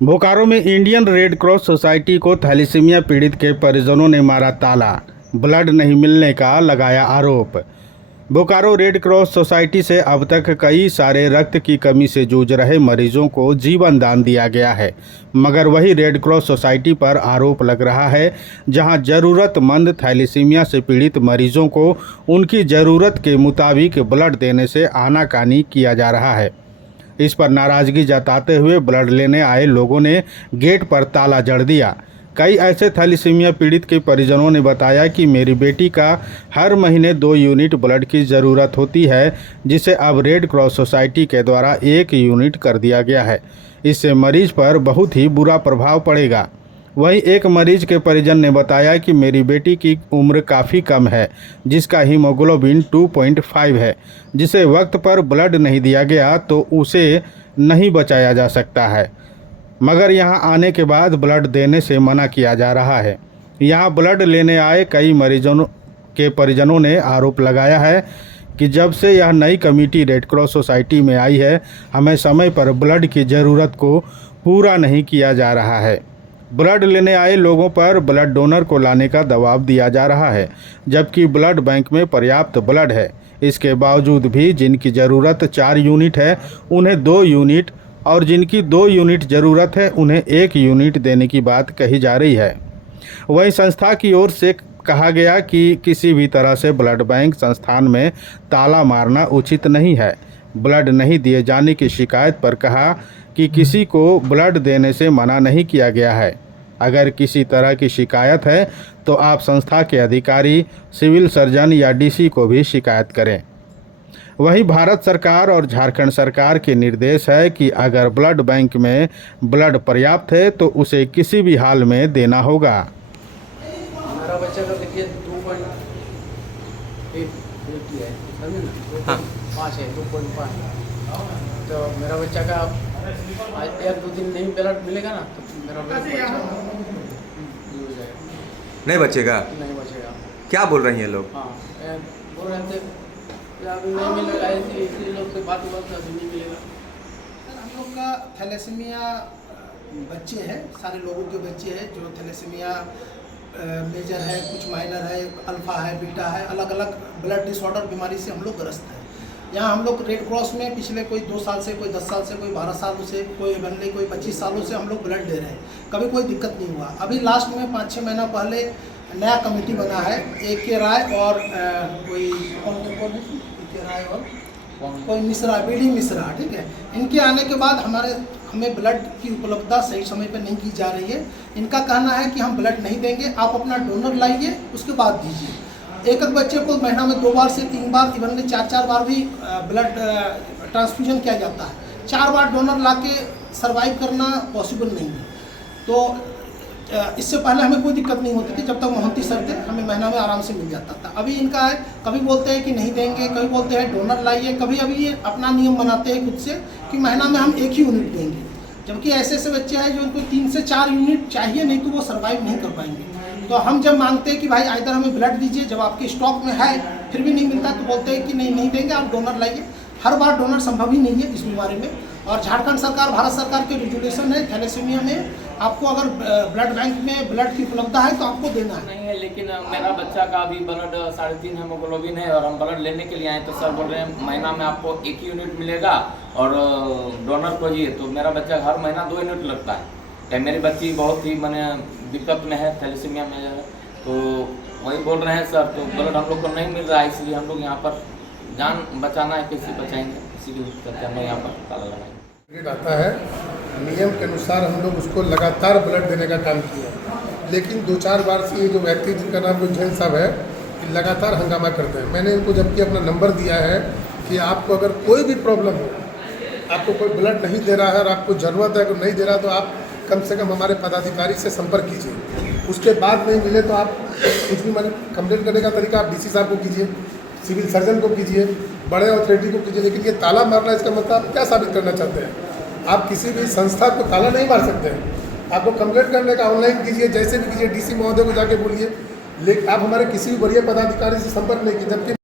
बोकारो में Indian red cross society को thalassaemia पीड़ित के परिजनों ने मारा ताला, ब्लड नहीं मिलने का लगाया आरोप। बोकारो रेड क्रॉस सोसाइटी से अब तक कई सारे रक्त की कमी से जूझ रहे मरीजों को जीवन दान दिया गया है, मगर वही रेड क्रॉस सोसाइटी पर आरोप लग रहा है जहां जरूरतमंद थैलेसीमिया से पीड़ित मरीजों को उनकी ज़रूरत के मुताबिक ब्लड देने से आनाकानी किया जा रहा है। इस पर नाराजगी जताते हुए ब्लड लेने आए लोगों ने गेट पर ताला जड़ दिया। कई ऐसे थैलेसीमिया पीड़ित के परिजनों ने बताया कि मेरी बेटी का हर महीने 2 यूनिट ब्लड की ज़रूरत होती है, जिसे अब रेड क्रॉस सोसाइटी के द्वारा 1 यूनिट कर दिया गया है। इससे मरीज पर बहुत ही बुरा प्रभाव पड़ेगा। वहीं एक मरीज के परिजन ने बताया कि मेरी बेटी की उम्र काफ़ी कम है, जिसका हीमोग्लोबिन 2.5 है, जिसे वक्त पर ब्लड नहीं दिया गया तो उसे नहीं बचाया जा सकता है, मगर यहां आने के बाद ब्लड देने से मना किया जा रहा है। यहां ब्लड लेने आए कई मरीजों के परिजनों ने आरोप लगाया है कि जब से यह नई कमेटी रेड क्रॉस सोसाइटी में आई है, हमें समय पर ब्लड की ज़रूरत को पूरा नहीं किया जा रहा है। ब्लड लेने आए लोगों पर ब्लड डोनर को लाने का दबाव दिया जा रहा है, जबकि ब्लड बैंक में पर्याप्त ब्लड है। इसके बावजूद भी जिनकी ज़रूरत 4 यूनिट है उन्हें 2 यूनिट और जिनकी 2 यूनिट ज़रूरत है उन्हें 1 यूनिट देने की बात कही जा रही है। वहीं संस्था की ओर से कहा गया कि किसी भी तरह से ब्लड बैंक संस्थान में ताला मारना उचित नहीं है। ब्लड नहीं दिए जाने की शिकायत पर कहा कि किसी को ब्लड देने से मना नहीं किया गया है। अगर किसी तरह की शिकायत है तो आप संस्था के अधिकारी, सिविल सर्जन या डीसी को भी शिकायत करें। वहीं भारत सरकार और झारखंड सरकार के निर्देश है कि अगर ब्लड बैंक में ब्लड पर्याप्त है तो उसे किसी भी हाल में देना होगा। मेरा बच्चा का देखिए 2.8 है, समझे ना? हाँ। 5 है, 2.5। तो मेरा बच्चा का आज 1-2 दिन नहीं ब्लड मिलेगा ना तो मेरा बच्चा हो जाएगा, नहीं बचेगा। नहीं बचेगा। क्या बोल रही हैं लोग? हाँ, बोल रहे थे कि अभी नहीं मिलेगा, इसी लोग से बात हुआ था, अभी नहीं मिलेगा। सर, हम लोग का थैलेसीमिया बच्चे हैं, सारे लोगों के बच्चे हैं जो थैलेसीमिया मेजर है, कुछ माइनर है, अल्फ़ा है, बीटा है, अलग अलग ब्लड डिसऑर्डर बीमारी से हम लोग ग्रस्त हैं। यहाँ हम लोग रेड क्रॉस में पिछले कोई 2 साल से, कोई 10 साल से, कोई 12 सालों से, कोई बनने कोई 25 सालों से हम लोग ब्लड दे रहे हैं, कभी कोई दिक्कत नहीं हुआ। अभी लास्ट में 5-6 महीना पहले नया कमेटी बना है, AK राय और कोई कौन AK राय और कोई मिश्रा, BD मिश्रा, ठीक है। इनके आने के बाद हमें ब्लड की उपलब्धता सही समय पर नहीं की जा रही है। इनका कहना है कि हम ब्लड नहीं देंगे, आप अपना डोनर लाइए, उसके बाद दीजिए। एक बच्चे को महीना में 2 बार से 3 बार, इवन 4-4 बार भी ब्लड ट्रांसफ्यूजन किया जाता है। 4 बार डोनर लाके सरवाइव करना पॉसिबल नहीं है। तो इससे पहले हमें कोई दिक्कत नहीं होती थी, जब तक मोहंती सर थे हमें महीना में आराम से मिल जाता था। अभी इनका है, कभी बोलते हैं कि नहीं देंगे, कभी बोलते हैं डोनर लाइए, कभी अभी ये अपना नियम बनाते हैं खुद से कि महीना में हम 1 ही यूनिट देंगे, जबकि ऐसे बच्चे हैं जो उनको 3 से 4 यूनिट चाहिए, नहीं तो वो सर्वाइव नहीं कर पाएंगे। तो हम जब मांगते हैं कि भाई आइदर हमें ब्लड दीजिए, जब आपके स्टॉक में है फिर भी नहीं मिलता तो बोलते हैं कि नहीं देंगे, आप डोनर लाइए। हर बार डोनर संभव ही नहीं है इस बीमारी में, और झारखंड सरकार, भारत सरकार के रेजुलेशन है थैलेसीमिया में आपको अगर ब्लड बैंक में ब्लड की उपलब्धता है तो आपको देना है। नहीं है, लेकिन मेरा बच्चा का अभी ब्लड 3.5 हीमोग्लोबिन है और हम ब्लड लेने के लिए आए तो सर बोल रहे हैं महीना में आपको 1 यूनिट मिलेगा और डोनर को जी, तो मेरा बच्चा हर महीना 2 यूनिट लगता है। तो मेरी बच्ची बहुत ही मैंने दिक्कत में है, थैलेसीमिया में है, तो वही बोल रहे हैं सर, तो ब्लड हम लोग को नहीं मिल रहा है, इसलिए हम लोग यहाँ पर जान बचाना है, कैसे बचाएंगे, इसीलिए करके हम यहाँ पर ताला लगाएंगे। आता है नियम के अनुसार हम लोग उसको लगातार ब्लड देने का काम किया, लेकिन 2-4 बार से ये जो व्यक्ति जिनका नाम गुंजन साहब है लगातार हंगामा करते हैं। मैंने इनको जबकि अपना नंबर दिया है कि आपको अगर कोई भी प्रॉब्लम हो, आपको कोई ब्लड नहीं दे रहा है और आपको ज़रूरत है, अगर नहीं दे रहा तो आप कम से कम हमारे पदाधिकारी से संपर्क कीजिए। उसके बाद नहीं मिले तो आप कुछ भी कंप्लेंट करने का तरीका आप DC साहब को कीजिए, सिविल सर्जन को कीजिए, बड़े अथॉरिटी को कीजिए। लेकिन ये ताला मारना, इसका मतलब आप क्या साबित करना चाहते हैं? आप किसी भी संस्था को ताला नहीं मार सकते हैं। आपको कंप्लेंट करने का ऑनलाइन कीजिए, जैसे भी कीजिए, DC महोदय को जाके बोलिए, लेकिन आप हमारे किसी भी बड़े पदाधिकारी से संपर्क नहीं कीजिए। जबकि